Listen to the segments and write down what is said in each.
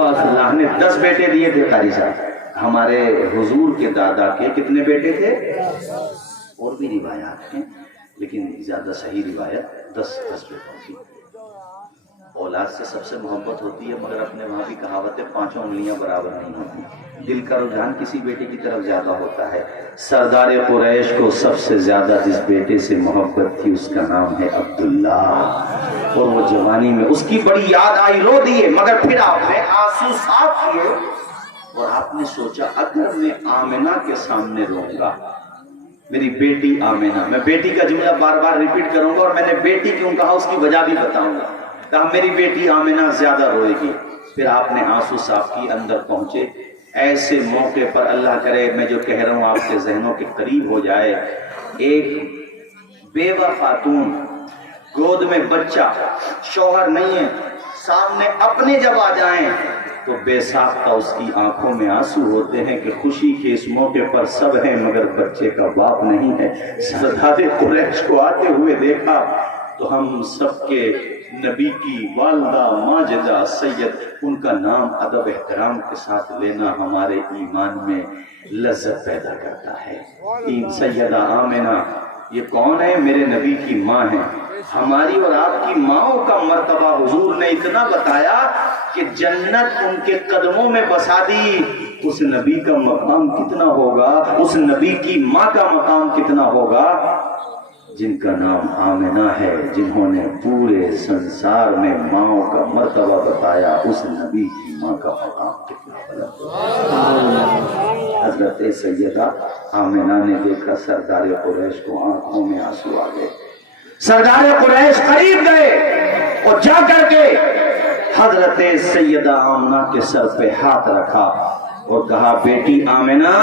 اللہ نے 10 بیٹے دیے تھے قاری صاحب. ہمارے حضور کے دادا کے کتنے بیٹے تھے؟ اور بھی روایات ہیں لیکن زیادہ صحیح روایت 10 بیٹوں کی. اولاد سے سب سے محبت ہوتی ہے مگر اپنے وہاں بھی کہاوت ہے 5 انگلیاں برابر نہیں ہوتی. دل کا رجحان کسی بیٹے کی طرف زیادہ ہوتا ہے. سردار قریش کو سب سے زیادہ جس بیٹے سے محبت تھی اس کا نام ہے عبداللہ. اور وہ جوانی میں اس کی بڑی یاد آئی, رو دیے, مگر پھر آپ نے آنسو صاف کیے اور آپ نے سوچا اگر میں آمنہ کے سامنے روں گا, میری بیٹی آمنہ, میں بیٹی کا جملہ بار بار ریپیٹ کروں گا اور میں نے بیٹی کیوں کہا اس کی وجہ بھی بتاؤں گا, کہا میری بیٹی آمنہ زیادہ روئے گی. پھر آپ نے آنسو صاف کی, اندر پہنچے. ایسے موقع پر اللہ کرے میں جو کہہ رہا ہوں آپ کے ذہنوں کے قریب ہو جائے, ایک بیوہ خاتون, گود میں بچہ, شوہر نہیں ہے, سامنے اپنے جب آ جائیں تو بے ساختہ اس کی آنکھوں میں آنسو ہوتے ہیں کہ خوشی کے اس موقع پر سب ہیں مگر بچے کا باپ نہیں ہے. سردار قریش کو آتے ہوئے دیکھا تو ہم سب کے نبی کی والدہ ماجدہ سید, ان کا نام ادب احترام کے ساتھ لینا ہمارے ایمان میں لذت پیدا کرتا ہے. سیدہ آمنہ یہ کون ہے؟ میرے نبی کی ماں ہے. ہماری اور آپ کی ماؤں کا مرتبہ حضور نے اتنا بتایا کہ جنت ان کے قدموں میں بسا دی. اس نبی کا مقام کتنا ہوگا, اس نبی کی ماں کا مقام کتنا ہوگا جن کا نام آمنہ ہے, جنہوں نے پورے سنسار میں ماؤں کا مرتبہ بتایا. اس نبی کی ماں کا مقام کتنا بلند. حضرت سیدہ آمنہ نے دیکھا سردار قریش کو آنکھوں میں آنسو آ گئے. سردار قریش قریب گئے اور جا کر کے حضرت سیدہ آمنہ کے سر پہ ہاتھ رکھا اور کہا بیٹی آمنہ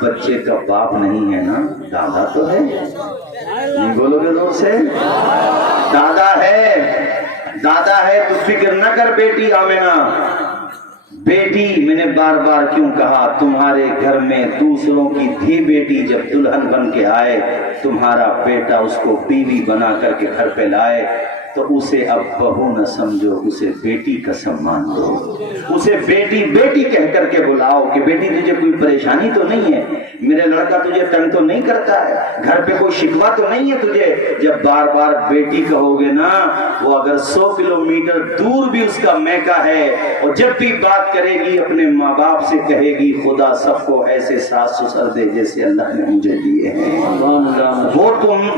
بچے کا باپ نہیں ہے نا, دادا تو ہے. نہیں بولو گے زور سے؟ دادا ہے, دادا ہے, تو فکر نہ کر بیٹی آمنہ. بیٹی میں نے بار بار کیوں کہا, تمہارے گھر میں دوسروں کی تھی بیٹی, جب دلہن بن کے آئے تمہارا بیٹا اس کو بیوی بنا کر کے گھر پہ لائے تو اسے اب بہو نہ سمجھو, اسے بیٹی کا سمان دو. اسے بیٹی بیٹی کہہ کر کے بلاؤ کہ بیٹی تجھے کوئی پریشانی تو نہیں ہے, میرے لڑکا تجھے تنگ تو نہیں کرتا ہے, گھر پہ کوئی شکوہ تو نہیں ہے تجھے. جب بار بار بیٹی کہو گے نا, وہ اگر 100 کلومیٹر دور بھی اس کا میکا ہے اور جب بھی بات کرے گی اپنے ماں باپ سے کہے گی خدا سب کو ایسے ساس سسر دے جیسے اللہ نے مجھے دیے ہیں. وہ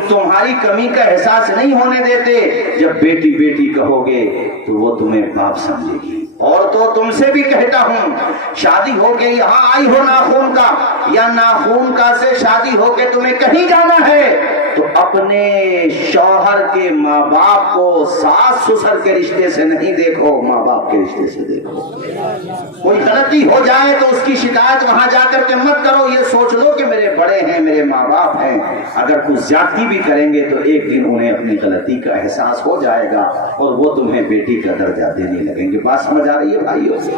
تمہاری کمی کا احساس نہیں ہونے دیتے. جب بیٹی بیٹی کہو گے تو وہ تمہیں باپ سمجھے گی. اور تو تم سے بھی کہتا ہوں, شادی ہو کے یہاں آئی ہو ناخون کا یا ناخون کا سے شادی ہو کے تمہیں کہیں جانا ہے تو اپنے شوہر کے ماں باپ کو ساس سسر کے رشتے سے نہیں دیکھو, ماں باپ کے رشتے سے دیکھو. کوئی غلطی ہو جائے تو اس کی شکایت وہاں جا کر کے مت کرو, یہ سوچ لو کہ میرے بڑے ہیں, میرے ماں باپ ہیں. اگر کچھ زیادتی بھی کریں گے تو ایک دن انہیں اپنی غلطی کا احساس ہو جائے گا اور وہ تمہیں بیٹی کا درجہ دینے لگیں گے. بات سمجھ آ رہی ہے بھائیوں سے؟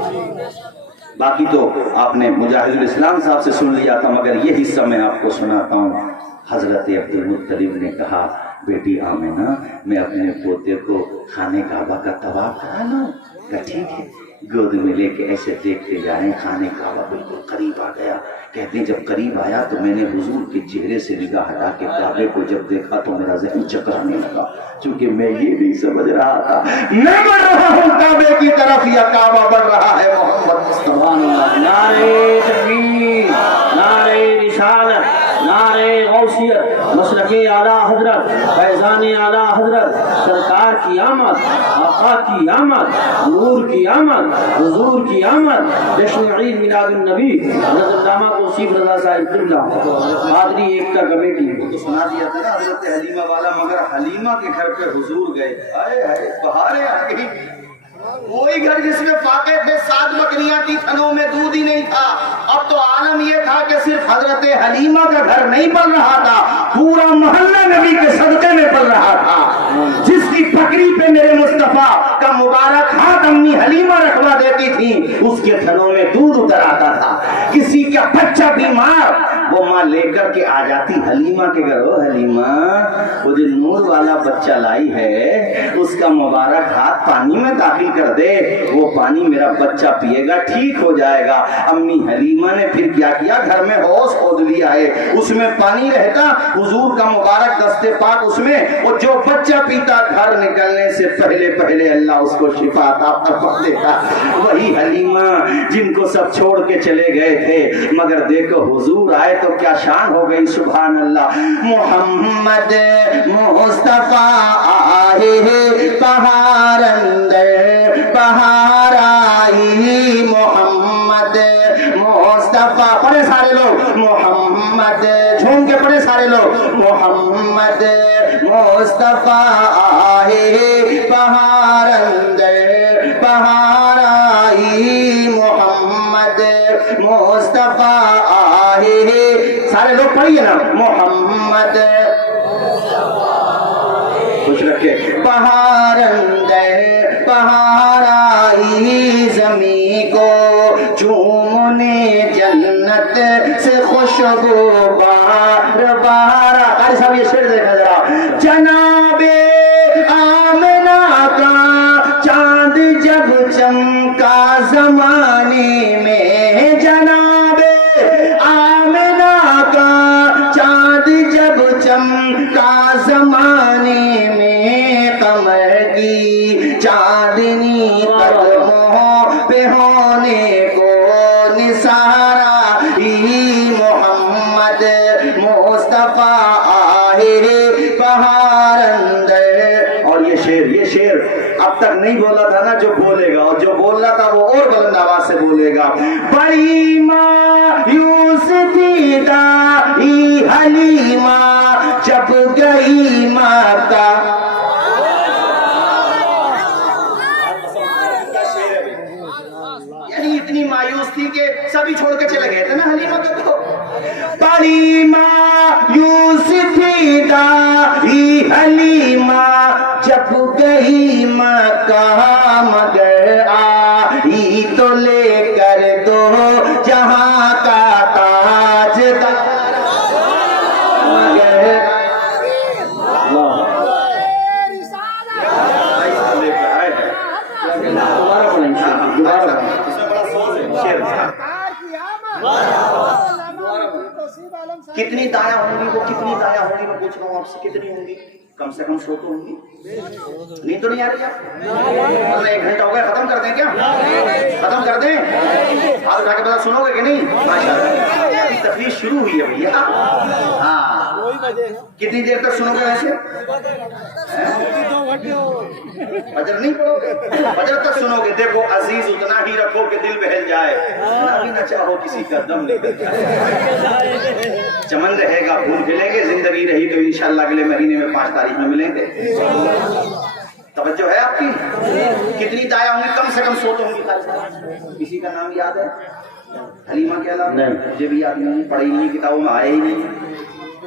باقی تو آپ نے مجاہد الاسلام صاحب سے سن لیا تھا مگر یہ حصہ میں آپ کو سناتا ہوں. حضرت عبد المطلب نے کہا بیٹی آمنہ میں اپنے پوتے کو خانے کعبہ کا طواف کرانا. کہا ٹھیک ہے. گود میں لے کے ایسے دیکھتے جا رہے ہیں, خانے کعبہ بالکل قریب آ گیا. کہتے ہیں جب قریب آیا تو میں نے حضور کے چہرے سے نگاہ ہٹا کے کعبے کو جب دیکھا تو میرا ذہن چکرانے لگا, چونکہ میں یہ نہیں سمجھ رہا تھا میں بڑھ رہا ہوں کعبے کی طرف یا کعبہ بڑھ رہا ہے محمد مصطفیٰ. نعرہ تکبیر, نعرہ رسالت, نعرہ غوثیت, مسلک اعلیٰ حضرت, فیضان اعلیٰ حضرت, سرکار کی آمد, آقا کی آمد, نور کی آمد, حضور کی آمد. جشن عید میلاد النبی حضرت علامہ توصیف رضا صاحب قبلہ قادری ایکتا کمیٹی کو سنا دیا تھا نا حضرت حلیمہ والا, مگر حلیمہ کے گھر پہ حضور گئے, آئے آئے بہاریں آ گئی. وہی گھر جس میں فاقے تھے, 7 بکریاں تھی, تھنوں میں دودھ ہی نہیں تھا. اب تو عالم یہ تھا کہ صرف حضرت حلیمہ کا گھر نہیں پل رہا تھا, پورا محلہ نبی کے صدقے میں پل رہا تھا. جس کی بکری پہ میرے مصطفیٰ کا مبارک ہاتھ امی حلیمہ رکھوا دیتی تھی اس کے تھنوں میں دودھ اتر آتا تھا. کسی کا بچہ بیمار, وہ ماں لقمہ لے کر کے آ جاتی حلیمہ کے گھر. او حلیمہ، وہ جو نور والا بچہ لائی ہے اس کا مبارک ہاتھ پانی میں داخل کر دے، وہ پانی میرا بچہ پیے گا ٹھیک ہو جائے گا. امی حلیمہ نے پھر کیا کیا، گھر میں حوض کھود لیا ہے، اس میں پانی رہتا، حضور کا مبارک دستے پاک اس میں، اور جو بچہ پیتا گھر نکلنے سے پہلے پہلے اللہ اس کو شفا عطا فرما دیتا. وہی حلیمہ جن کو سب چھوڑ کے چلے گئے تھے، مگر دیکھو حضور آئے تو کیا شان ہو گئی. سبحان اللہ. محمد مصطفیٰ آئے بہار اندر بہار آئی، محمد مصطفیٰ. پڑھے سارے لوگ محمد، جھوم کے پڑھے سارے لوگ محمد مصطفیٰ آئے بہار اندر بہار آئی، محمد مصطفیٰ آئے. سارے لوگ پڑھیے نا، محمد خوش رکھے. بہار اندر بہار آئی، زمین کو چومنے جنت سے خوشبو بار بار. قاری صاحب یہ شعر دیکھا ذرا. جناب آمنہ کا چاند جب چمکا زمانے میں، جناب آمنہ کا چاند جب چمکا زمانے میں، قمر کی چاندنی قدموں پہ ہونے کو نثارا ہی، محمد مصطفیٰ آئے بہار اندر. اور یہ شعر اب تک نہیں بولا تھا نا، جو بولے گا، اور جو بول رہا تھا وہ اور بلند آواز سے بولے گا. بڑی مایوس تھی دائی حلیمہ جب گئی مکہ. یعنی اتنی مایوس تھی کہ سبھی چھوڑ کے چلے گئے تھے نا حلیمہ کو. بڑی مایوس تھی دائی حلیمہ جب گئی مکہ، مگر آئی تو لے کر دو جہاں کا تاج دار. مگر کتنی دایا ہوں گی وہ، کتنی دایا ہوں گی میں پوچھ رہا ہوں آپ سے، کتنی ہوں گی؟ کم سے کم 100 تو ہوں گی. نیند تو نہیں آ رہی کیا؟ 1 گھنٹہ ہو گیا، ختم کر دیں کیا؟ ختم کر دیں؟ ہاتھ اٹھا کے پتا سنو گے کہ نہیں؟ ماشاءاللہ ابھی تقریر شروع ہوئی ہے بھیا. ہاں کتنی دیر تک سنو گے ویسے؟ فجر نہیں پڑھو گے؟ فجر تک سنو گے. دیکھو عزیز اتنا ہی رکھو کہ دل بہل جائے، اتنا بھی نہ چاہو کسی کا دم نکل جائے. چمن رہے گا پھول کھلیں گے، زندگی رہی تو انشاءاللہ اگلے مہینے میں 5 تاریخ میں ملیں گے. توجہ ہے آپ کی؟ کتنی دایا ہوں گی؟ کم سے کم 100 تو ہوں گی. کسی کا نام یاد ہے حلیمہ کے علاوہ؟ مجھے بھی یاد نہیں، پڑھی نہیں، کتابوں میں آئے ہی نہیں.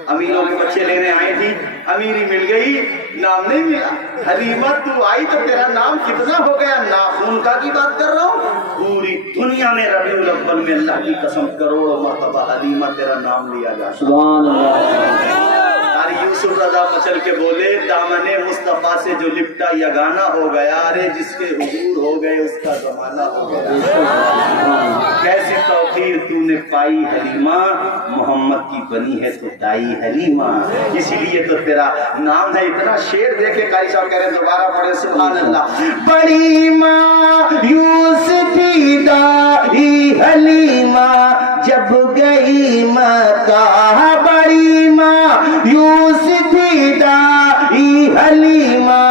امیروں کے بچے لینے آئی تھی، امیری مل گئی، نام نہیں ملا. حلیمہ تو آئی تو تیرا نام کتنا ہو گیا. ناخون کا کی بات کر رہا ہوں، پوری دنیا میں ربیع الاول میں اللہ کی قسم کروڑوں مرتبہ حلیمہ تیرا نام لیا جا. سبحان اللہ. یوسف رضا مچل کے بولے، دامن مصطفیٰ سے جو لپٹا یگانہ ہو گیا، رے جس کے حضور ہو گئے اس کا زمانہ ہو گیا. کیسی توفیق تو نے پائی حلیمہ، محمد کی بنی ہے تو دائی حلیمہ، اسی لیے تو تیرا نام ہے. اتنا شعر دیکھے قاری صاحب کہہ رہے ہیں دوبارہ پڑھے. سبحان اللہ. بڑی مایوس تھی دائی حلیمہ جب گئی مکہ، بڑی مایوس تھی دائی حلیمہ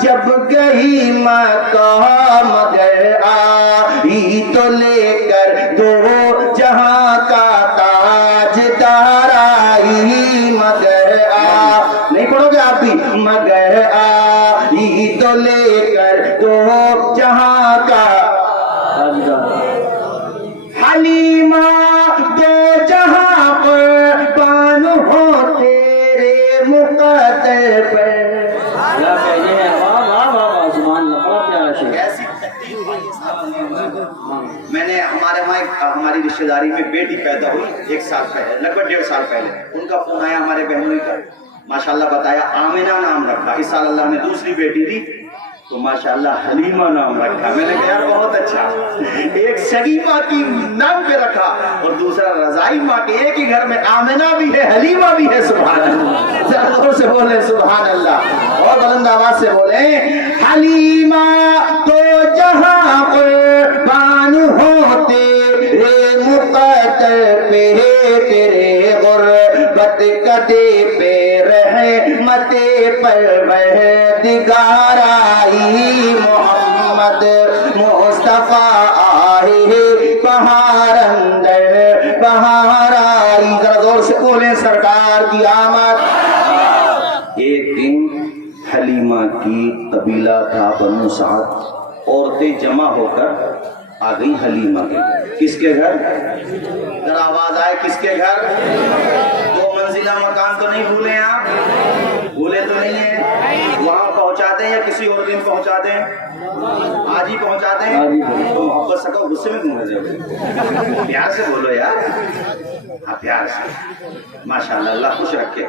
جب گئی مکہ، مگر آئی تو لے کر دو جہاں کا تاج دار آئی. مگر نہیں پڑھو گے آپ بھی؟ مگر آئی تو لے کر دو جہاں کا حلیمہ، دو جہاں پر بان ہو تیرے مقدر پر. کیا کہنے ہیں، واہ واہ واہ، سبحان اللہ. بڑا پیارا شعر. میں نے ہمارے وہاں ایک ہماری رشتہ داری میں بیٹی پیدا ہوئی 1 سال پہلے، لگ بھگ 1.5 سال پہلے، ان کا فون آیا ہمارے بہنوئی کا، ماشاءاللہ بتایا آمنہ نام رکھا، اس سال اللہ نے دوسری بیٹی دی تو ماشاءاللہ حلیمہ نام رکھا۔ میں نے کہا یار بہت اچھا، ایک شگیفہ کی نام پہ رکھا اور دوسرا رضائی ماں کے، ایک ہی گھر میں آمنہ بھی ہے حلیمہ بھی ہے، سبحان اللہ۔ ذرا زور سے بولیں سبحان اللہ، اور بلند آواز سے بولیں حلیمہ تو جہاں قربان ہو تیرے مقدر پہ، تیرے غربت کدے پہ رحمت پروردگار آئی، محمد مصطفیٰ آئے بہار اندر بہار آئی، ذرا زور سے بولیں سرکار کی آمد۔ ایک دن حلیمہ کی قبیلہ تھا بنو سعد، عورتیں جمع ہو کر آ گئی حلیمہ کے گھر۔ کس کے گھر؟ ذرا آواز آئے، کس کے گھر؟ 2 منزلہ مکان تو نہیں بھولے آپ؟ بھولے تو نہیں ہیں؟ وہاں پہنچا دیں یا کسی اور دن پہنچا دیں؟ آج ہی پہنچا دیں؟ تو محبت سکو، غصے میں کیوں رہے؟ پیار سے بولو یار، ہاں پیار سے، ماشاءاللہ اللہ خوش رکھے۔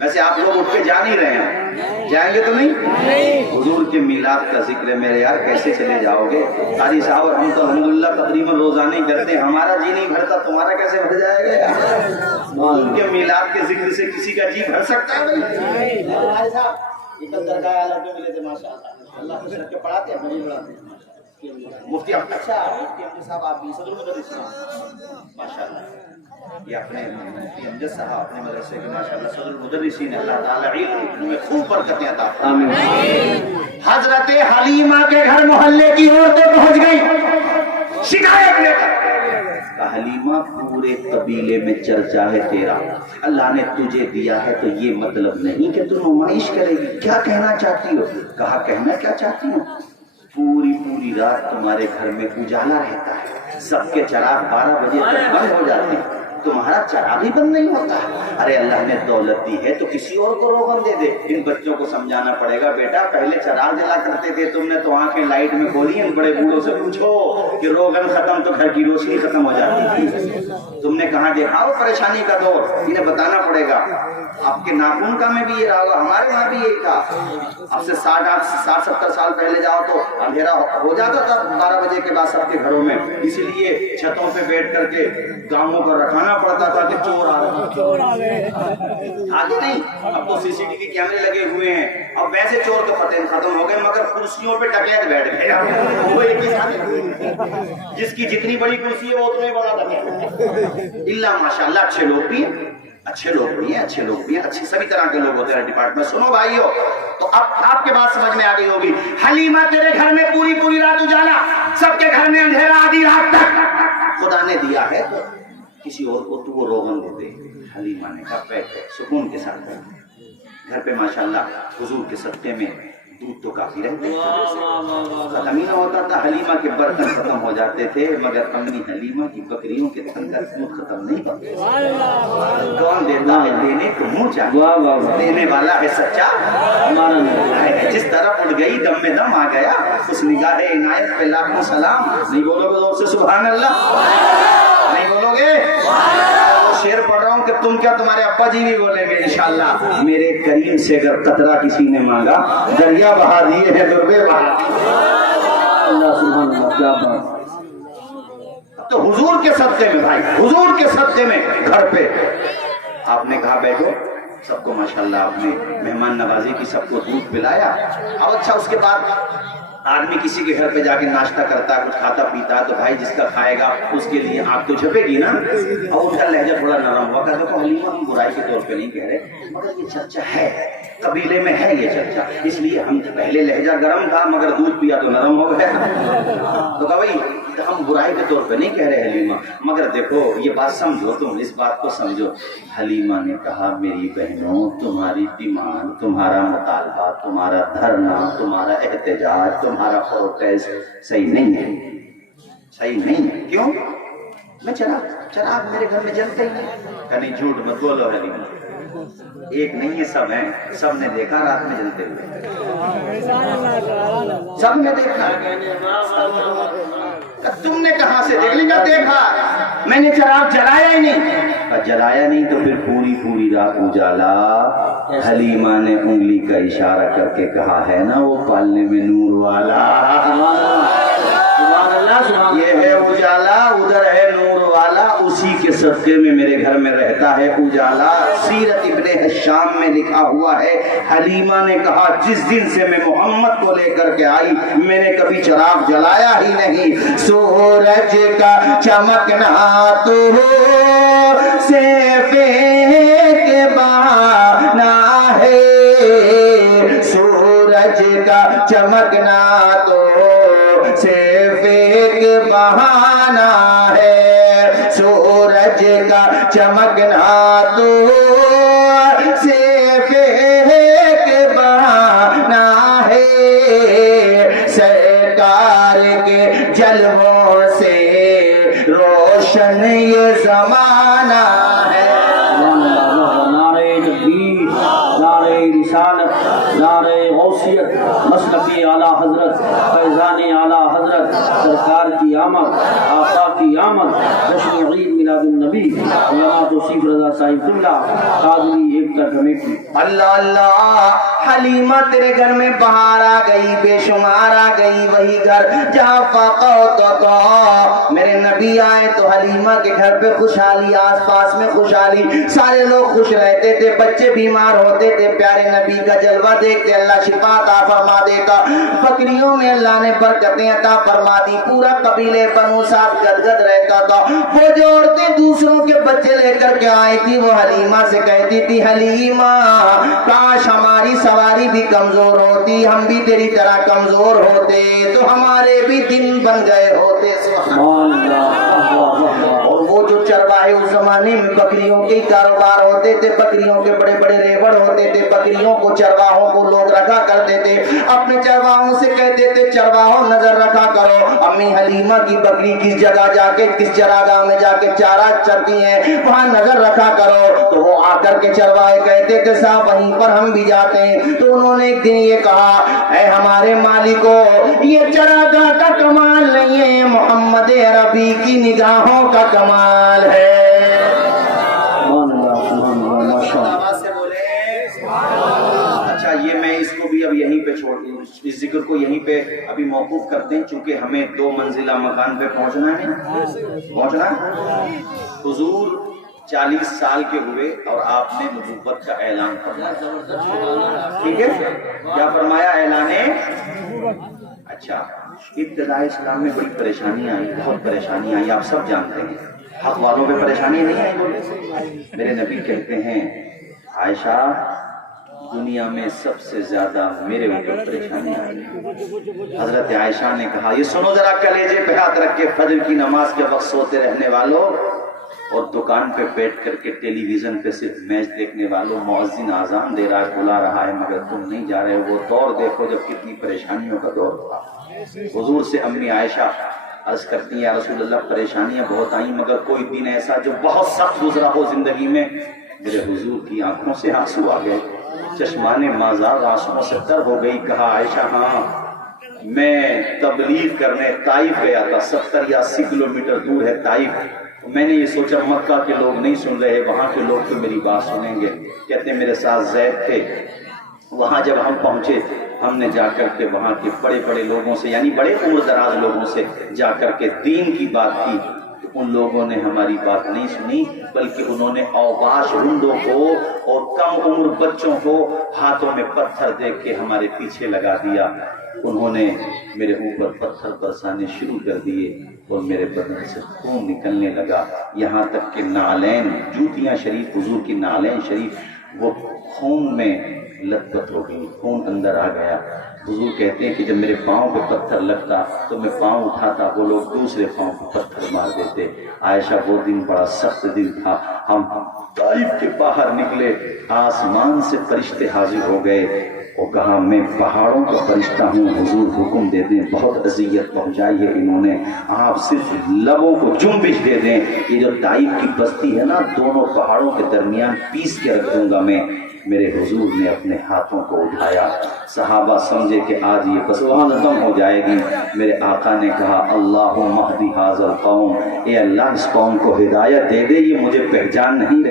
ویسے آپ لوگ اٹھ کے جا نہیں رہے ہیں، جائیں گے تو نہیں؟ حضور کے میلاد کا ذکر ہے میرے یار، کیسے چلے جاؤ گے؟ قاری صاحب ہم تو الحمدللہ تقریباً روزانہ ہی کرتے ہیں، ہمارا جی نہیں بھرتا، تمہارا کیسے بھر جائے گا یار؟ حضور کے میلاد کے ذکر سے کسی کا جی بھر سکتا ہے بھائی؟ قاری صاحب یہ درگاہ اعلیٰ پہ ملے تھے ماشاءاللہ، اللہ خوش رکھ کے پڑھاتے ہیں، نہیں پڑھاتے مفتی اچھا مفتی احمد صاحب آپ بھی صدر مدرس ماشاءاللہ، یہ اپنے مفتی امجد صاحب اپنے مدرسے کے ماشاءاللہ صدر المدرسین، اللہ تعالی علم میں خوب برکتیں عطا فرمائے۔ آمین۔ حضرت حلیمہ کے گھر محلے کی عورتیں پہنچ گئی شکایت لے کر، حلیمہ پورے قبیلے میں چرچا ہے تیرا، اللہ نے تجھے دیا ہے تو یہ مطلب نہیں کہ تو نمائش کرے گی، کیا کہنا چاہتی ہو؟ کہا کہنا کیا چاہتی ہوں، پوری رات تمہارے گھر میں اجالا رہتا ہے، سب کے چراغ 12 بجے تک بند ہو جاتے ہیں، تمہارا چراغ ہی بند نہیں ہوتا۔ ارے اللہ نے دولت دی ہے تو کسی اور کو روغن دے دے۔ ان بچوں کو سمجھانا پڑے گا، بیٹا پہلے چراغ جلا کرتے تھے تم نے تو آنکھیں لائٹ میں کھولی ہیں، بڑے بوڑھوں سے پوچھو کہ روغن ختم تو گھر کی روشنی ختم ہو جاتی تھی، تم نے کہاں دیکھا وہ پریشانی کا دور، انہیں بتانا پڑے گا۔ آپ کے ناخن کا میں بھی یہ رہا ہوگا، ہمارے وہاں بھی یہی تھا، اب سے 60-70 سال پہلے جاؤ تو اندھیرا ہو جاتا تھا 12 بجے کے بعد سب کے گھروں میں، اسی لیے چھتوں پہ بیٹھ کر کے گاؤں کو رکھانا پڑتا تھا کہ چور آ رہے آگے نہیں۔ اب تو CCTV کیمرے لگے ہوئے ہیں، اب ویسے چور تو ختم ہو گئے، مگر کرسیوں پہ ڈکیت بیٹھ گئے، وہ ایک ہی ساتھ، جس کی جتنی بڑی کرسی ہے وہ اتنا ہی بڑا ڈکیت۔ اللہ ماشاءاللہ اچھے لوگ بھی ہیں، اچھے لوگ بھی ہیں، اچھے سبھی طرح کے لوگ ہوتے ہیں ڈپارٹمنٹ۔ سنو بھائیو، تو اب آپ کے بات سمجھ میں آ گئی ہوگی، حلیمہ تیرے گھر میں پوری رات اجالا، سب کے گھر میں اندھیرا آدھی رات تک، خدا نے دیا ہے تو کسی اور کو تو وہ روغن دے دے۔ حلیمہ نے کہا بیٹھو، سکون کے ساتھ بیٹھو، گھر پہ ماشاءاللہ حضور کے صدقے میں دودھ تو کافی رہتے، ختم ہی نہ ہوتا تھا، حلیمہ کے برتن ختم ہو جاتے تھے مگر امی حلیمہ کی بکریوں کے تھن کا دودھ ختم نہیں ہوتا۔ کون دیتا ہے دینے کو منہ چاہیے، دینے والا ہے سچا ہمارا، جس طرف اڑ گئی دم میں دم آ گیا، اس نگاہ عنایت پہ لاکھوں سلام۔ نہیں بولو گے زور سے سبحان اللہ؟ نہیں بولو گے؟ شعر پڑھ رہا ہوں کہ تم کیا تمہارے ابا جی بھی بولیں گے انشاءاللہ، میرے کریم سے اگر قطرہ کسی نے مانگا دریا بہا دیے ہیں دربے بہا۔ اللہ سبحان اللہ، کیا بات۔ تو حضور کے صدقے میں بھائی، حضور کے صدقے میں گھر پہ آپ نے کہا بیٹھو، سب کو ماشاءاللہ آپ نے مہمان نوازی کی، سب کو دودھ پلایا۔ اب اچھا اس کے بعد آدمی کسی کے گھر پہ جا کے ناشتہ کرتا ہے، کچھ کھاتا پیتا ہے تو بھائی جس کا کھائے گا اس کے لیے آنکھ تو جھپے گی نا، اور ان کا لہجہ تھوڑا نرم ہوا، کہا کہ حلیمہ ہم برائی کے طور پہ نہیں کہہ رہے، مگر یہ چرچا ہے قبیلے میں، ہے یہ چرچا، اس لیے ہم پہلے لہجہ گرم تھا مگر دودھ پیا تو نرم ہو گیا، تو کہا بھائی ہم برائی کے طور پہ نہیں کہہ رہے حلیمہ، مگر دیکھو یہ بات سمجھو، تم اس بات کو سمجھو۔ حلیمہ نے کہا میری بہنوں، تمہاری ڈیمانڈ، تمہارا مطالبہ، تمہارا دھرنا، تمہارا احتجاج، تمہارا پروٹیسٹ صحیح نہیں ہے، صحیح نہیں ہے۔ کیوں؟ میں چراغ میرے گھر میں جلتے ہی نہیں، کہیں جھوٹ مت بولو حلیمہ، ایک نہیں ہے سب ہیں، سب نے دیکھا رات میں جلتے ہوئے، سب نے دیکھا، تم نے کہاں سے دیکھ لیا؟ دیکھا میں نے چراغ جلایا ہی نہیں۔ جلایا نہیں تو پھر پوری پوری رات اجالا۔ حلیمہ نے انگلی کا اشارہ کر کے کہا ہے نا وہ پالنے میں نور والا، یہ ہے اجالا، ادھر ہے نور والا، اسی کے صدقے میں میرے گھر میں رہتا ہے اجالا۔ سیرت ابن حشام میں لکھا ہوا ہے حلیمہ نے کہا جس دن سے میں محمد کو لے کر کے آئی میں نے کبھی چراغ جلایا ہی نہیں۔ سورج کا چمکنا تو سے کے بہانا ہے، سورج کا چمکنا تو صرف ایک بہانہ ہے، سورج کا چمکنا تو صرف ایک بہانہ ہے، سرکار کے جلووں سے روشن یہ زمانہ ہے۔ نعرہ غوثیت، مسلکی اعلیٰ حضرت، فیضان اعلیٰ حضرت، سرکار کی آمد، آقا کی آمد، جشن عید میلاد النبی، علامہ توصیف رضا صاحب قبلہ، قادری ایکتا کمیٹی۔ اللہ اللہ، حلیمہ تیرے گھر میں بہار آ گئی، بے شمار آ گئی، وہی گھر جہاں فقط میرے نبی آئے تو حلیمہ کے گھر پہ خوشحالی، آس پاس میں خوشحالی، سارے لوگ خوش رہتے تھے، بچے بیمار ہوتے تھے، پیارے نبی کا جلوہ دیکھتے اللہ شفا عطا فرما دیتا، بکریوں میں اللہ نے برکتیں عطا فرما دی، پورا قبیلے بنو سعد گدگد رہتا تھا۔ وہ جو عورتیں دوسروں کے بچے لے کر کے آئی تھی وہ حلیمہ سے کہتی تھی حلیمہ کاش ہماری سواری بھی کمزور ہوتی، ہم بھی تیری طرح کمزور ہوتے تو ہمارے بھی دن بن گئے ہوتے۔ سبحان اللہ۔ اور وہ جو چرواہے اس زمانے میں بکریوں کے کاروبار ہوتے تھے، بکریوں کے بڑے بڑے ریوڑ ہوتے تھے، بکریوں کو چرواہوں کو لوگ رکھا کرتے تھے، اپنے چرواہوں سے کہتے تھے چرواہوں نظر رکھا کرو امی حلیمہ کی بکری کس جگہ جا کے، کس چراگاہ میں جا کے چارہ چرتی ہیں، وہاں نظر رکھا کرو۔ تو وہ آ کر کے چرواہے کہتے تھے صاحب وہیں پر ہم بھی جاتے ہیں۔ تو انہوں نے ایک دن یہ کہا اے ہمارے مالکو یہ چراگاہ کا کمال نہیں ہے، محمد عربی کی نگاہوں کا کمال ہے۔ اچھا یہ میں اس کو بھی اب یہیں پہ چھوڑ دوں، اس ذکر کو یہیں پہ ابھی موقوف کرتے ہیں چونکہ ہمیں 2 منزلہ مکان پہ پہنچنا ہے۔ حضور 40 سال کے ہوئے اور آپ نے نبوت کا اعلان فرمایا، ٹھیک ہے؟ کیا فرمایا؟ اعلان۔ اچھا ابتدائی اسلام میں بڑی پریشانی آئی، بہت پریشانی آئی، آپ سب جانتے ہیں، حق والوں پہ پریشانی نہیں آئی بولے۔ میرے نبی کہتے ہیں عائشہ دنیا میں سب سے زیادہ میرے اوپر پریشانی آئی۔ حضرت عائشہ نے کہا یہ سنو ذرا کلیجے پہ ہاتھ رکھ کے، فجر کی نماز کے وقت سوتے رہنے والوں اور دکان پہ بیٹھ کر کے ٹیلی ویژن پہ صرف میچ دیکھنے والوں، مؤذن اذان دے رہا ہے، بلا رہا ہے مگر تم نہیں جا رہے ہو، وہ دور دیکھو جب کتنی پریشانیوں کا دور تھا۔ حضور سے امی عائشہ عرض کرتی ہیں یا رسول اللہ پریشانیاں بہت آئیں مگر کوئی دن ایسا جو بہت سخت گزرا ہو زندگی میں؟ میرے حضور کی آنکھوں سے آنسو آ گئے، چشمان مازار آنسوؤں سے تر ہو گئی۔ کہا عائشہ ہاں میں تبلیغ کرنے طائف گیا تھا، 70 یا 80 کلومیٹر دور ہے طائف، میں نے یہ سوچا مکہ کے لوگ نہیں سن رہے، وہاں کے لوگ تو میری بات سنیں گے۔ کہتے ہیں میرے ساتھ زید تھے، وہاں جب ہم پہنچے ہم نے جا کر کے وہاں کے بڑے بڑے لوگوں سے یعنی بڑے عمر دراز لوگوں سے جا کر کے دین کی بات کی، تو ان لوگوں نے ہماری بات نہیں سنی بلکہ انہوں نے اوباش رندوں کو اور کم عمر بچوں کو ہاتھوں میں پتھر دے کے ہمارے پیچھے لگا دیا۔ انہوں نے میرے اوپر پتھر برسانے شروع کر دیے اور میرے بدن سے خون نکلنے لگا، یہاں تک کہ نعلین، جوتیاں شریف حضور کی نعلین شریف وہ خون میں لت پت ہو گئی، خون اندر آ گیا۔ حضور کہتے ہیں کہ جب میرے پاؤں پہ پتھر لگتا تو میں پاؤں اٹھاتا، وہ لوگ دوسرے پاؤں پہ پتھر مار دیتے۔ عائشہ وہ دن بڑا سخت دن تھا، ہم طائف کے باہر نکلے، آسمان سے فرشتے حاضر ہو گئے اور کہا میں پہاڑوں کا فرشتہ ہوں، حضور حکم دے دیں، بہت اذیت پہنچائی ہے انہوں نے، آپ صرف لبوں کو جنبش دے دیں، یہ جو طائف کی بستی ہے نا دونوں پہاڑوں کے درمیان پیس کے رکھ دوں گا میں۔ میرے حضور نے اپنے اپنے ہاتھوں کو اٹھایا. صحابہ سمجھے کہ آج یہ بس ختم ہو جائے گی. میرے آقا نے کہا اللہم اہد ھذا القوم، اے اللہ اس قوم کو ہدایت دے دے، یہ مجھے پہچان نہیں رہے.